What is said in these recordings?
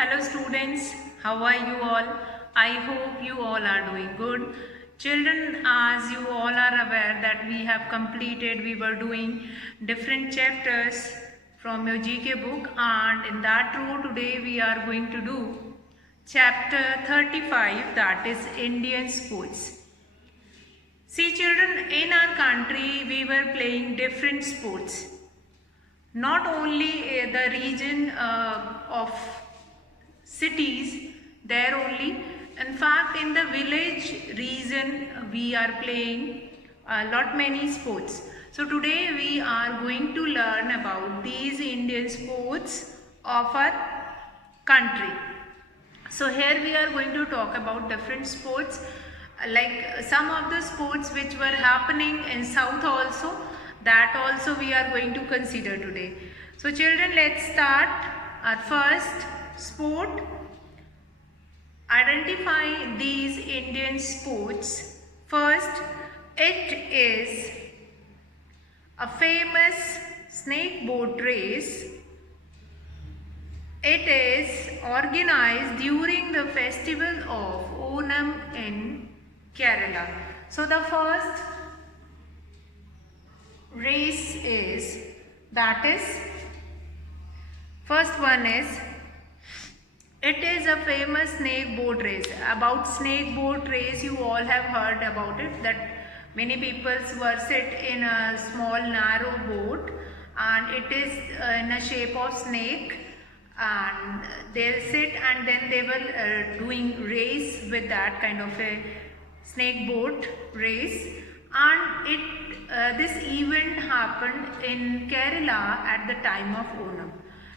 Hello students, how are you all? I hope you all are doing good. Children, as you all are aware that we were doing different chapters from your GK book, and in that row today we are going to do chapter 35, that is Indian sports. See children, in our country we were playing different sports. Not only the region of cities there only, in fact in the village region we are playing a lot many sports. So today we are going to learn about these Indian sports of our country. So here we are going to talk about different sports, like some of the sports which were happening in south also, that also we are going to consider today. So children, let's start our first sport. Identify these Indian sports. First, it is a famous snake boat race. It is organized during the festival of Onam in Kerala. So the first race is, first one is, it is a famous snake boat race. About snake boat race, you all have heard about it, that many people were sit in a small narrow boat and it is in a shape of snake, and they'll sit and then they were doing race with that kind of a snake boat race. And this event happened in Kerala at the time of Onam.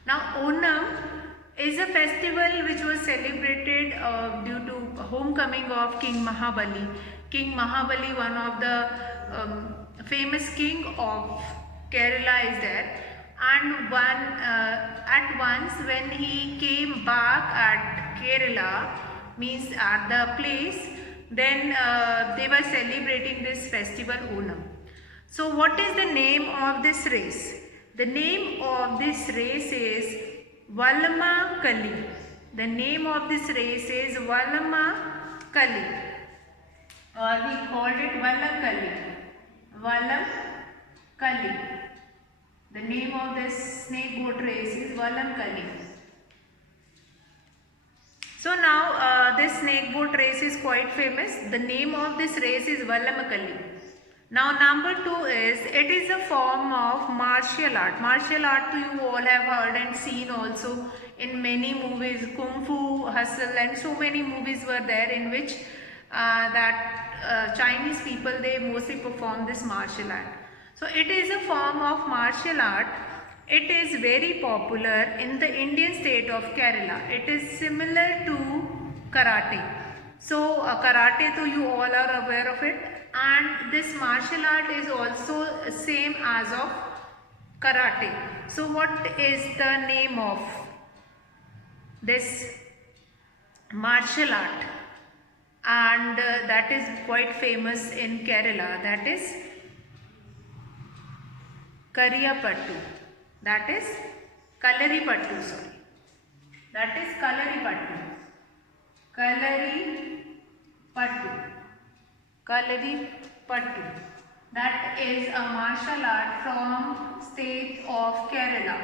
Now Onam is a festival which was celebrated due to homecoming of King Mahabali. King Mahabali, one of the famous king of Kerala, is there. And at once when he came back at Kerala, means at the place, then they were celebrating this festival Onam. So what is the name of this race? The name of this race is Vallama Kali. The name of this race is Vallama Kali, or we called it Vallam Kali. Vallam Kali. The name of this snake boat race is Vallam Kali. So now this snake boat race is quite famous. The name of this race is Vallam Kali. Now number 2 is, it is a form of martial art. Martial art you all have heard and seen also in many movies. Kung Fu, Hustle, and so many movies were there in which Chinese people, they mostly perform this martial art. So it is a form of martial art. It is very popular in the Indian state of Kerala. It is similar to karate. So karate, so you all are aware of it, and this martial art is also same as of karate. So what is the name of this martial art? And that is quite famous in Kerala, that is Kariyapattu. That is Kalaripattu, sorry. That is Kalaripattu. Kalaripattu. Kalaripattu. That is a martial art from state of Kerala.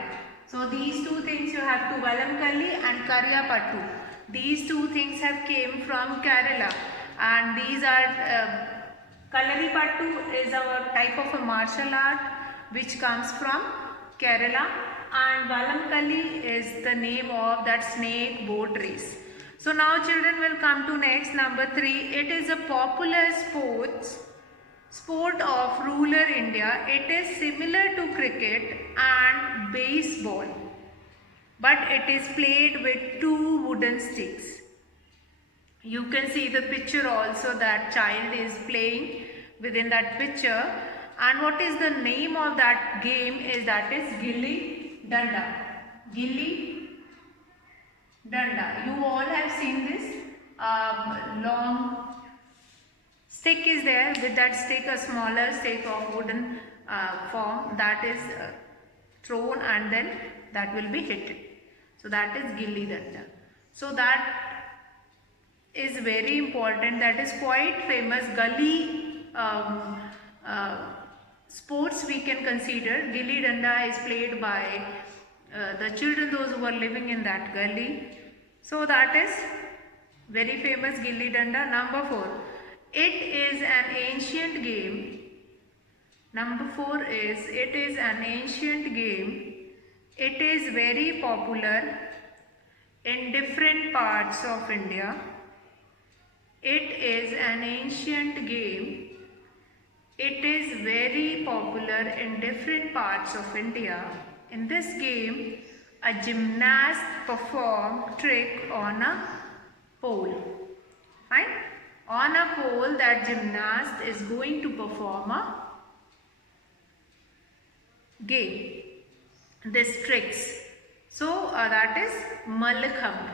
So these two things you have to, Vallamkalli and Kariyapattu. These two things have came from Kerala, and these are Kalaripattu is a type of a martial art which comes from Kerala, and Vallamkalli is the name of that snake boat race. So now children will come to next, number 3. It is a popular sport of rural India. It is similar to cricket and baseball, but it is played with 2 wooden sticks. You can see the picture also, that child is playing within that picture. And what is the name of that game is, that is Gilli Danda. Gilli Danda. You all have seen this long stick is there. With that stick, a smaller stick of wooden form, that is thrown and then that will be hit. So that is Gilli Danda. So that is very important. That is quite famous. Gully sports we can consider. Gilli Danda is played by the children, those who are living in that gully. So that is very famous, Gilli Danda. Number 4, it is an ancient game. Number 4 is, it is an ancient game. It is very popular in different parts of India. It is an ancient game. It is very popular in different parts of India. In this game, a gymnast performed trick on a pole. Fine? On a pole, that gymnast is going to perform a game. This tricks. So that is Mallakhambh.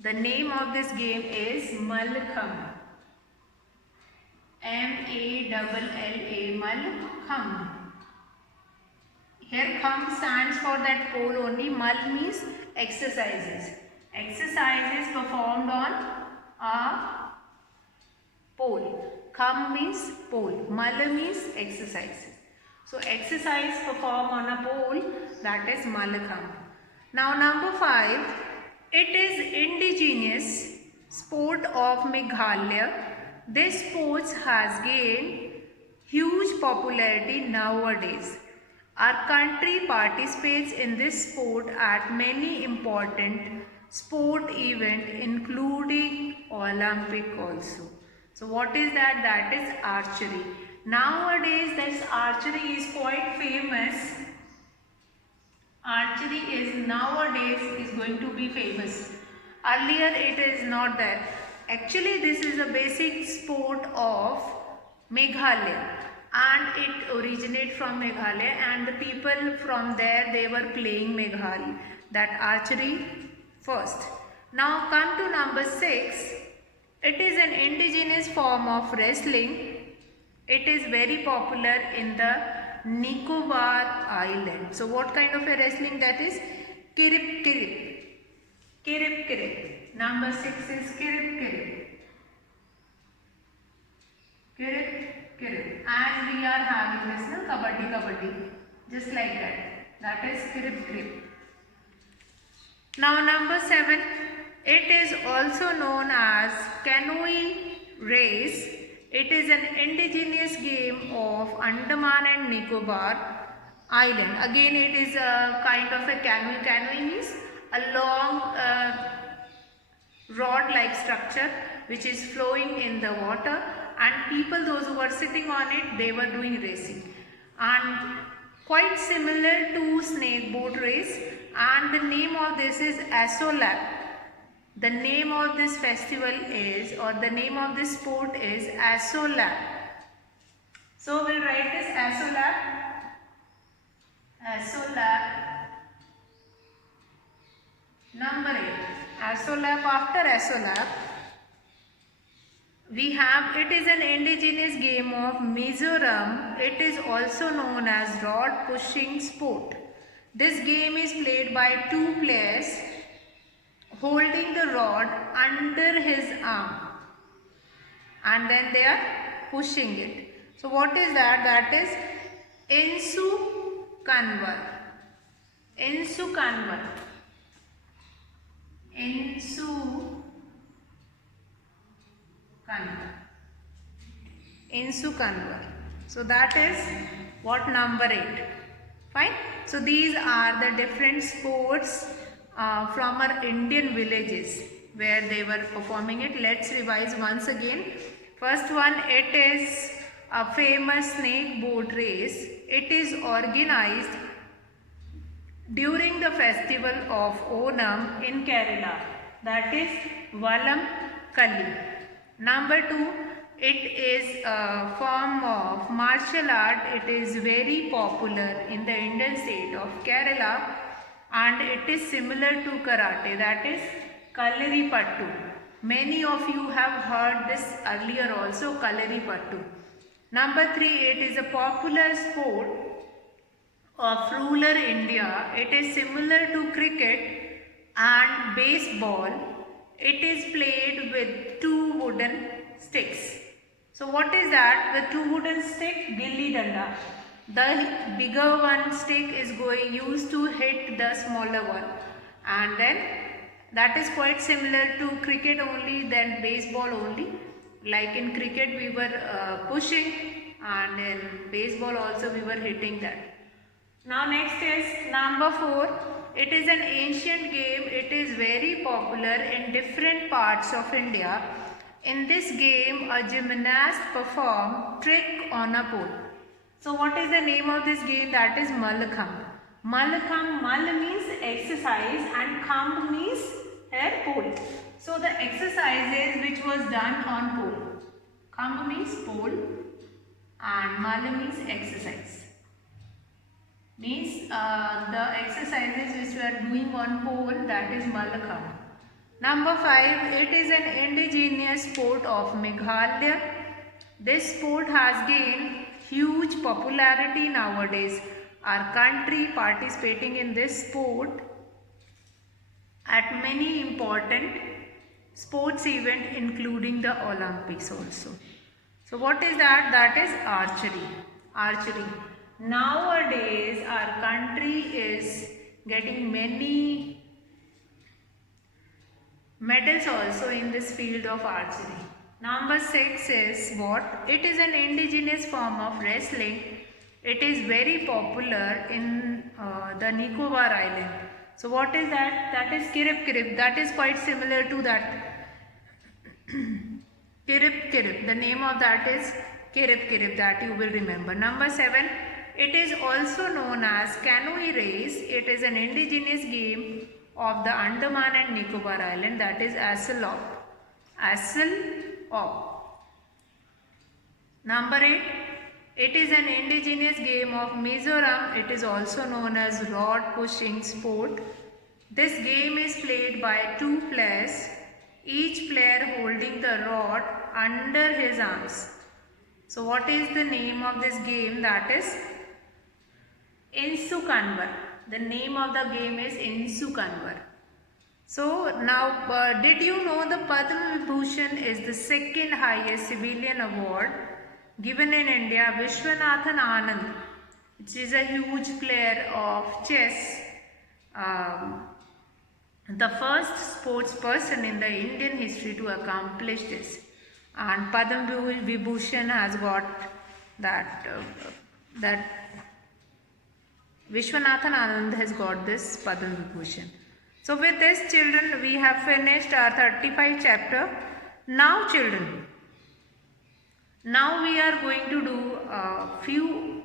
The name of this game is Mallakhambh. M-A-L-L-A, Mallakhambh. Here khambh stands for that pole only. Mal means exercises. Exercises performed on a pole. Khambh means pole. Mal means exercises. So exercise performed on a pole, that is Mallakhambh. Now number 5, it is indigenous sport of Meghalaya. This sport has gained huge popularity nowadays. Our country participates in this sport at many important sport events including Olympic also. So what is that? That is archery. Nowadays this archery is quite famous. Archery is nowadays is going to be famous. Earlier it is not there. Actually this is a basic sport of Meghalaya and it originated from Meghalaya, and the people from there, they were playing Meghalaya, that archery first. Now come to number 6. It is an indigenous form of wrestling. It is very popular in the Nicobar Island. So what kind of a wrestling that is? Kirip kirip. Kirip kirip. Number 6 is kirip kirip. Kirip kirip. As we are having this, no? Kabaddi kabaddi. Just like that. That is kirip kirip. Now number 7. It is also known as canoeing race. It is an indigenous game of Andaman and Nicobar Island. Again it is a kind of a canoe. Canoeing is a long rod like structure which is flowing in the water, and people, those who were sitting on it, they were doing racing. And quite similar to snake boat race, and the name of this is Asolak. The name of this festival is, or the name of this sport is Asolak. So we'll write this Asolak. Asolak. Number 8. Asolak. After Asolak, we have, it is an indigenous game of Mizoram. It is also known as rod pushing sport. This game is played by 2 players holding the rod under his arm, and then they are pushing it. So what is that? That is Insu Kanwar. Insu Kanwar. Insu Kanwar. Insu Kanwar. So that is what, number 8. Fine. So these are the different sports from our Indian villages where they were performing it. Let's revise once again. First one, it is a famous snake boat race. It is organized during the festival of Onam in Kerala, that is Valam Kalli. Number 2, it is a form of martial art. It is very popular in the Indian state of Kerala, and it is similar to karate, that is Kalaripattu. Many of you have heard this earlier also, Kalaripattu. Number 3, it is a popular sport of rural India. It is similar to cricket and baseball. It is played with two wooden sticks. So what is that? The two wooden stick, gilli danda. The bigger one stick is used to hit the smaller one, and then that is quite similar to cricket only than baseball only. Like in cricket we were pushing, and in baseball also we were hitting that. Now next is number 4. It is an ancient game. It is very popular in different parts of India. In this game, a gymnast performs trick on a pole. So what is the name of this game? That is Mallakhambh. Mallakhambh, Mal means exercise and Khambh means hair pole. So the exercises which was done on pole. Khambh means pole and Mal means exercise. Means the exercises which we are doing on pole, that is Mallakhambh. Number 5, it is an indigenous sport of Meghalaya. This sport has gained huge popularity nowadays. Our country participating in this sport at many important sports events including the Olympics also. So what is that? That is archery. Archery. Nowadays our country is getting many medals also in this field of archery. Number 6 is what? It is an indigenous form of wrestling. It is very popular in the Nicobar Island. So what is that? That is Kirip Kirip. That is quite similar to that. Kirip Kirip. The name of that is Kirip Kirip, that you will remember. Number 7. It is also known as canoe race. It is an indigenous game of the Andaman and Nicobar Island, that is Assalop. Assalop. Number 8. It is an indigenous game of Mizoram. It is also known as rod pushing sport. This game is played by 2 players, each player holding the rod under his arms. So what is the name of this game? That is Insu Kanvar. The name of the game is Insu Kanvar. So now did you know the Padma Vibhushan is the second highest civilian award given in India? Vishwanathan Anand, which is a huge player of chess, the first sports person in the Indian history to accomplish this, and Padma Vibhushan has got that Vishwanathan Anand has got this Padma Vibhushan. So with this, children, we have finished our 35 chapter. Now children, now we are going to do a few,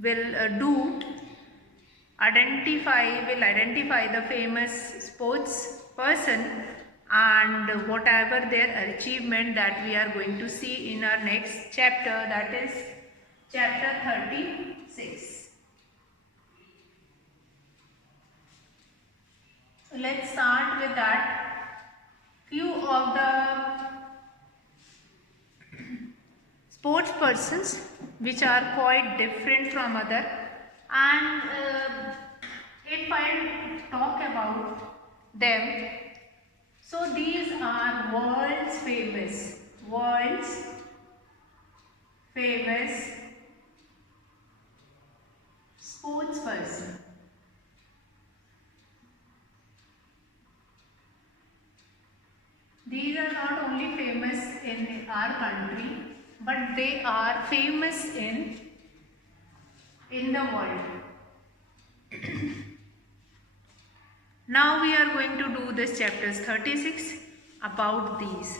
will identify the famous sports person and whatever their achievement that we are going to see in our next chapter, that is chapter 36. So let's start with that. Few of the sports persons which are quite different from other, and if I talk about them, so these are world's famous sports person. These are not only famous in our country, but they are famous in the world. Now we are going to do this chapters 36 about these.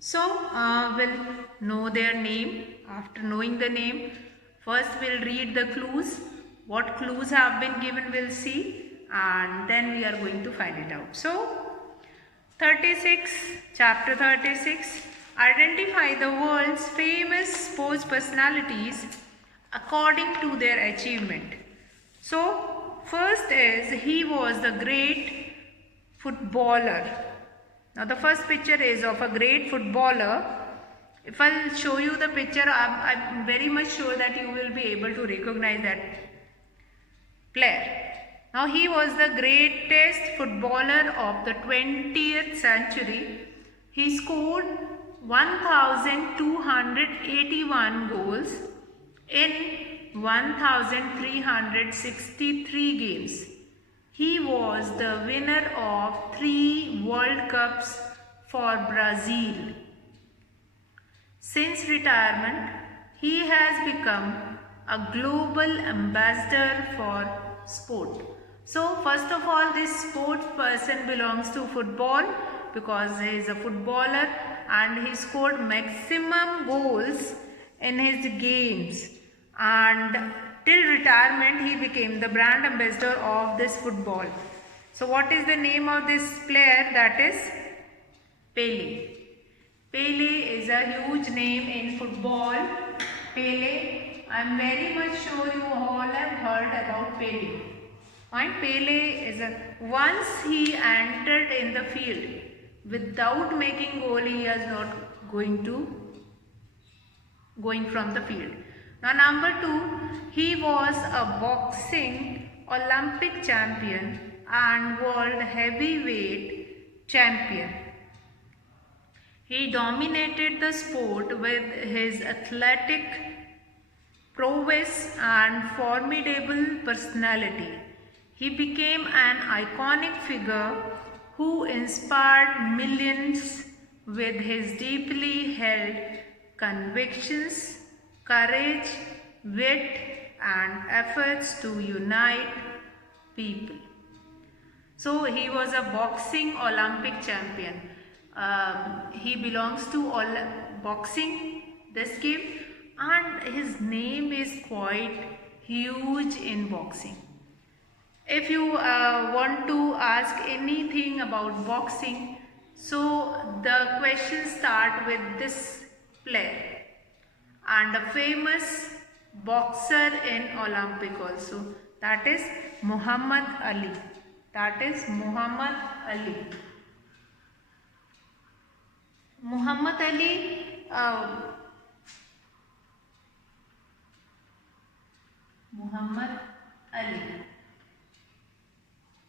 So we'll know their name. After knowing the name, first we'll read the clues. What clues have been given we'll see, and then we are going to find it out. So 36, chapter 36, identify the world's famous sports personalities according to their achievement. So first is, he was the great footballer. Now the first picture is of a great footballer. If I'll show you the picture, I'm very much sure that you will be able to recognize that player. Now he was the greatest footballer of the 20th century. He scored 1281 goals in 1363 games. He was the winner of 3 World Cups for Brazil. Since retirement, he has become a global ambassador for sport. So first of all, this sports person belongs to football because he is a footballer and he scored maximum goals in his games, and till retirement he became the brand ambassador of this football. So what is the name of this player? That is Pele. Pele is a huge name in football. Pele, I am very much sure you all have heard about Pele. Fine, Pele is once he entered in the field, without making goal he is not going from the field. Now number 2, he was a boxing Olympic champion and world heavyweight champion. He dominated the sport with his athletic prowess and formidable personality. He became an iconic figure who inspired millions with his deeply held convictions, courage, wit, and efforts to unite people. So he was a boxing Olympic champion. He belongs to boxing, this game, and his name is quite huge in boxing. If you want to ask anything about boxing, so the questions start with this player and a famous boxer in Olympic also, that is Muhammad Ali. That is Muhammad Ali. Muhammad Ali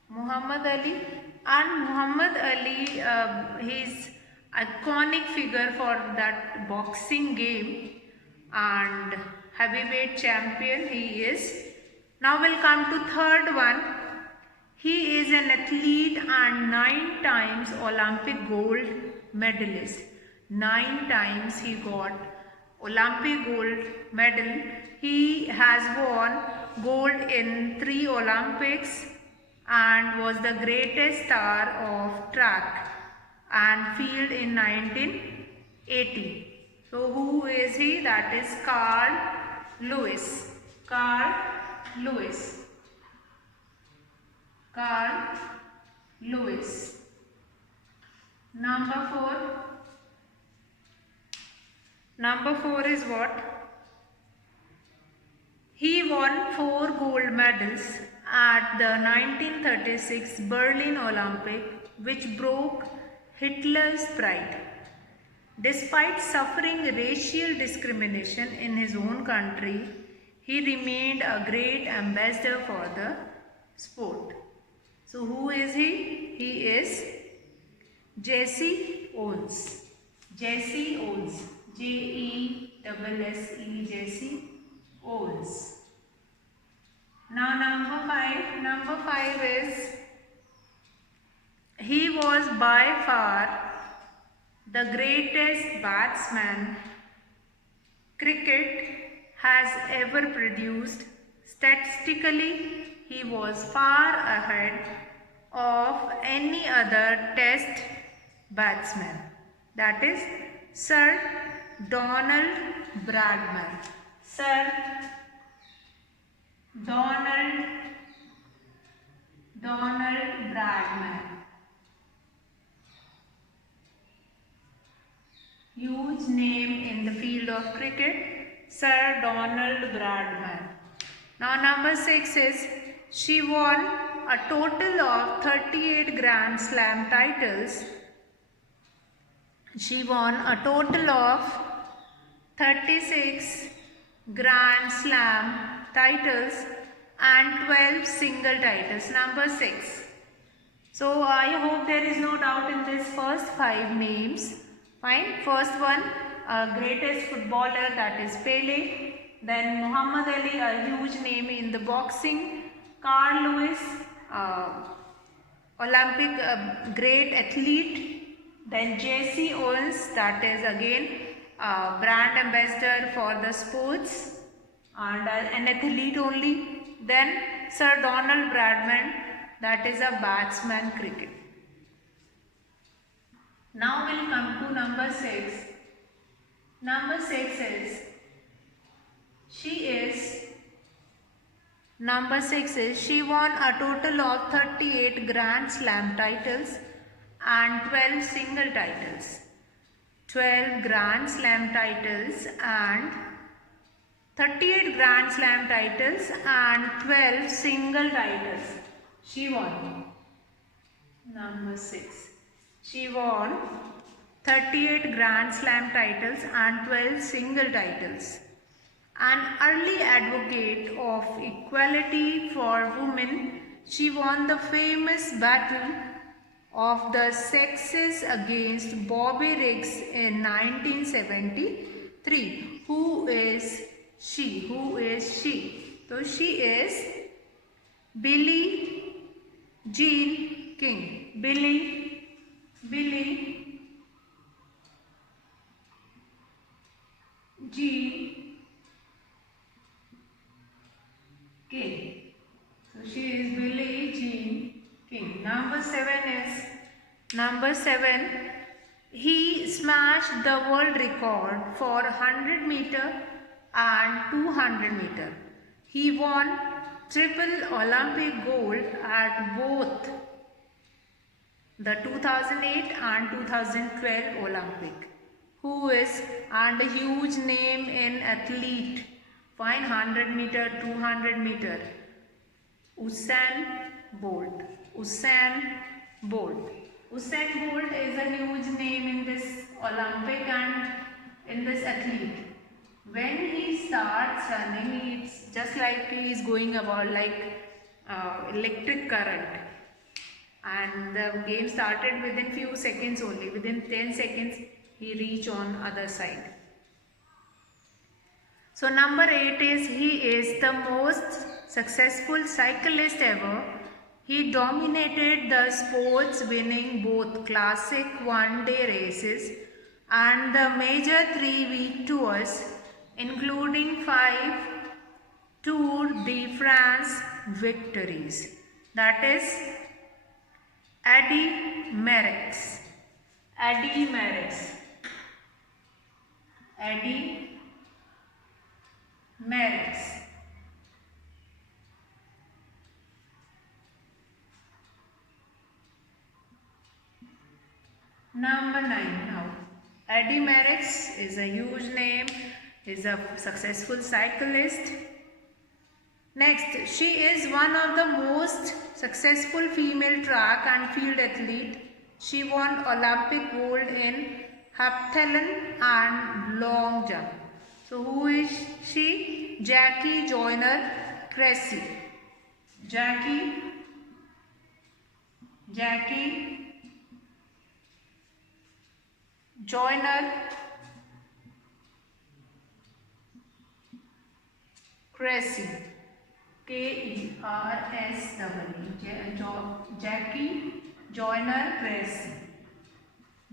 Muhammad Ali and Muhammad Ali, his iconic figure for that boxing game and heavyweight champion he is. Now we'll come to third one. He is an athlete and 9 times Olympic gold medalist. 9 times he got Olympic gold medal. He has won gold in 3 Olympics and was the greatest star of track and field in 1980. So who is he? That is Carl Lewis. Carl Lewis. Carl Lewis. Number 4. Number 4 is what? He won 4 gold medals at the 1936 Berlin Olympic, which broke Hitler's pride. Despite suffering racial discrimination in his own country, he remained a great ambassador for the sport. So who is he? He is Jesse Owens. Jesse Owens. J-E-S-S-E. Jesse Owens. Now number 5. Number 5 is, he was by far the greatest batsman cricket has ever produced. Statistically, he was far ahead of any other test batsman. That is Sir Donald Bradman. Sir Donald Bradman. Huge name in the field of cricket, Sir Donald Bradman. Now number 6 is, she won a total of 38 Grand Slam titles. She won a total of 36 Grand Slam titles and 12 single titles. Number 6. So I hope there is no doubt in this first 5 names. Fine. First one, greatest footballer, that is Pele. Then Muhammad Ali, a huge name in the boxing. Carl Lewis, Olympic great athlete. Then Jesse Owens, that is again brand ambassador for the sports and an athlete only. Then Sir Donald Bradman, that is a batsman cricket. Now we'll come to number 6. Number 6 is, she won a total of 38 Grand Slam titles and 12 single titles. 12 Grand Slam titles and 38 Grand Slam titles and 12 single titles. She won. Number 6. She won 38 Grand Slam titles and 12 single titles. An early advocate of equality for women, she won the famous battle of the sexes against Bobby Riggs in 1973. Who is she? So she is Billie Jean King. Billie Jean King. So she is Billie Jean King. Number 7. He smashed the world record for 100 meter and 200 meter. He won triple Olympic gold at both the 2008 and 2012 Olympic. Who is, and a huge name in athlete. Fine, 100 meter, 200 meter. Usain Bolt. Usain Bolt is a huge name in this Olympic and in this athlete. When he starts running, it's just like he is going about like electric current. And the game started within few seconds only. Within 10 seconds, he reached on other side. So number 8 is, he is the most successful cyclist ever. He dominated the sports, winning both classic one-day races and the major 3-week tours, including 5 Tour de France victories. That is Eddy Merckx. Number 9 now. Eddy Merckx is a huge name, is a successful cyclist. Next, she is one of the most successful female track and field athlete. She won Olympic gold in heptathlon and long jump. So who is she? Jackie Joyner-Kersee. Jackie Joyner-Kersee. Kersee.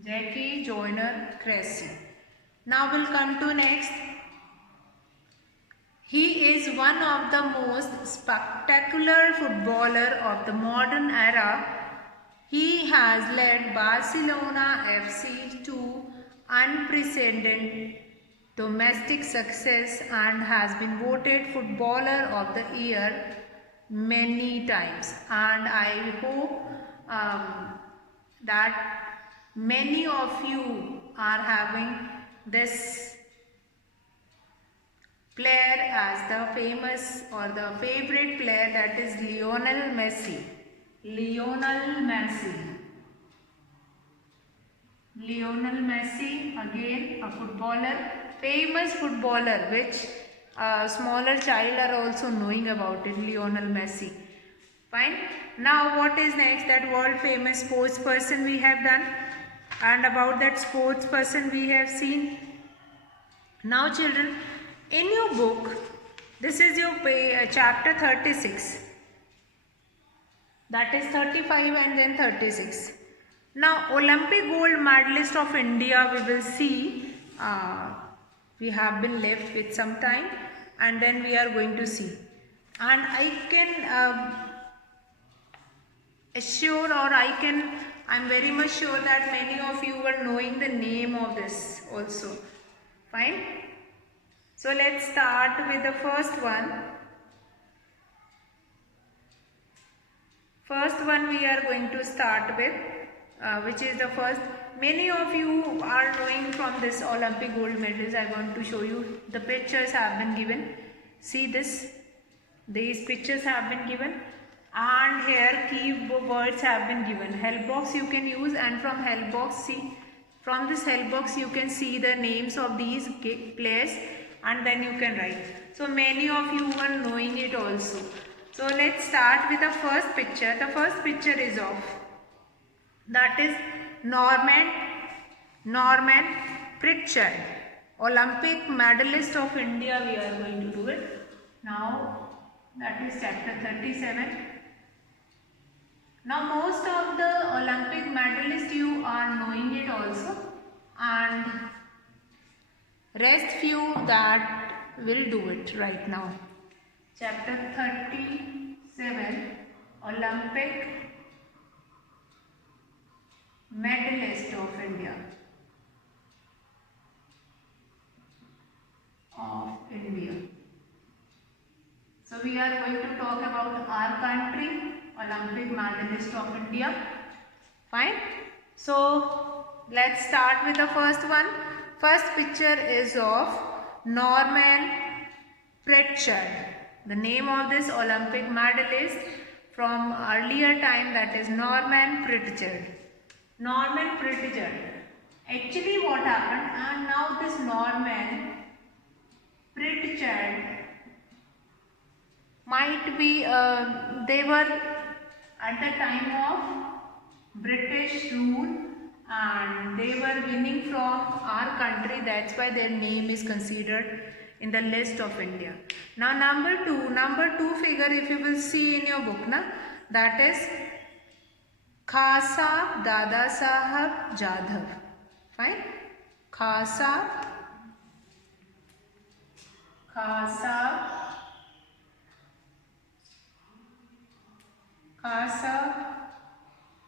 Jackie Joyner-Kersee. Now we'll come to next. He is one of the most spectacular footballer of the modern era. He has led Barcelona FC to unprecedented domestic success and has been voted Footballer of the Year many times. And I hope that many of you are having this player as the famous or the favorite player, that is Lionel Messi. Lionel Messi, again a footballer, famous footballer, which a smaller child are also knowing about it, Lionel Messi. Fine. Now what is next? That world famous sports person we have done, and about that sports person we have seen. Now children, in your book, this is your chapter 36. That is 35 and then 36. Now Olympic gold medalist of India we will see. We have been left with some time and then we are going to see. And I can assure, or I'm very much sure that many of you were knowing the name of this also. Fine. So let's start with the first one. First one we are going to start with, which is the first. Many of you are knowing from this Olympic gold medals. I want to show you. The pictures have been given. See this. These pictures have been given. And here key words have been given. Help box you can use, and from help box, see, from this help box you can see the names of these players and then you can write. So many of you are knowing it also. So let's start with the first picture. The first picture is of, that is Norman Pritchard, Olympic medalist of India. We are going to do it now. That is chapter 37. Now most of the Olympic medalists you are knowing it also, and rest few that will do it right now. Chapter 37, Olympic medalist of India. So we are going to talk about our country, Olympic medalist of India. Fine. So let's start with the first one. First picture is of Norman Pritchard. The name of this Olympic medalist from earlier time, that is Norman Pritchard. Norman Pritchard. Actually what happened, and now this Norman Pritchard might be, they were at the time of British rule and they were winning from our country. That's why their name is considered in the list of India. Now number two figure, if you will see in your book, that is Khasa Dadasaheb Jadhav. Fine. Khasa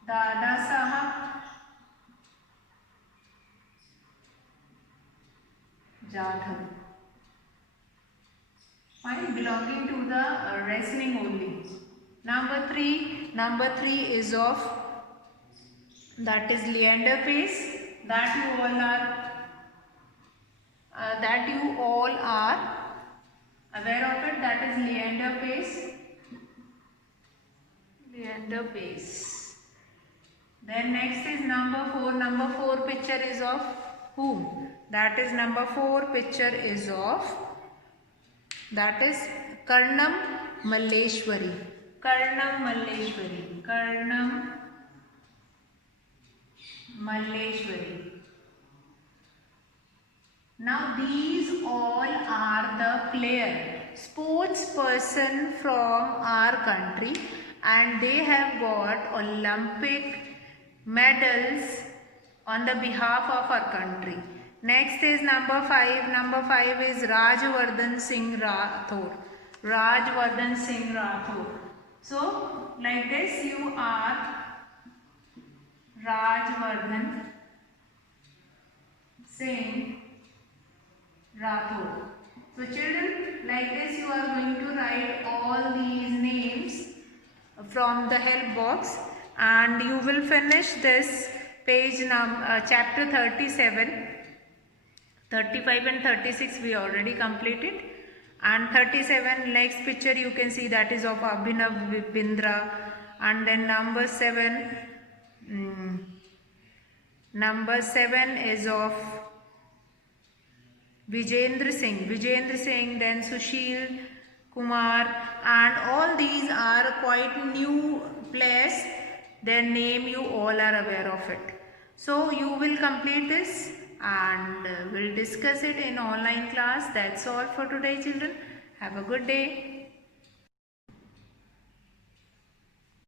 Dadasaheb Jadhav. Fine, belonging to the wrestling only. Number three is of, that is Leander Pace. That you all are aware of it. That is Leander Pace. Then next is number 4. Number 4 picture is of whom? That is number 4 picture is of, that is Karnam Malleshwari. Now these all are the player, sports person from our country, and they have got Olympic medals on the behalf of our country. Next is number 5. Number 5 is Rajvardhan Singh Rathore. So like this you are Rajvardhan Singh Rathore. So children, like this you are going to write all these names from the help box, and you will finish this page chapter 37. 35 and 36 we already completed, and 37 next picture you can see, that is of Abhinav Bindra. And then number 7 is of Vijendra Singh, then Sushil Kumar, and all these are quite new players. Their name you all are aware of it. So you will complete this and we'll discuss it in online class. That's all for today, children. Have a good day.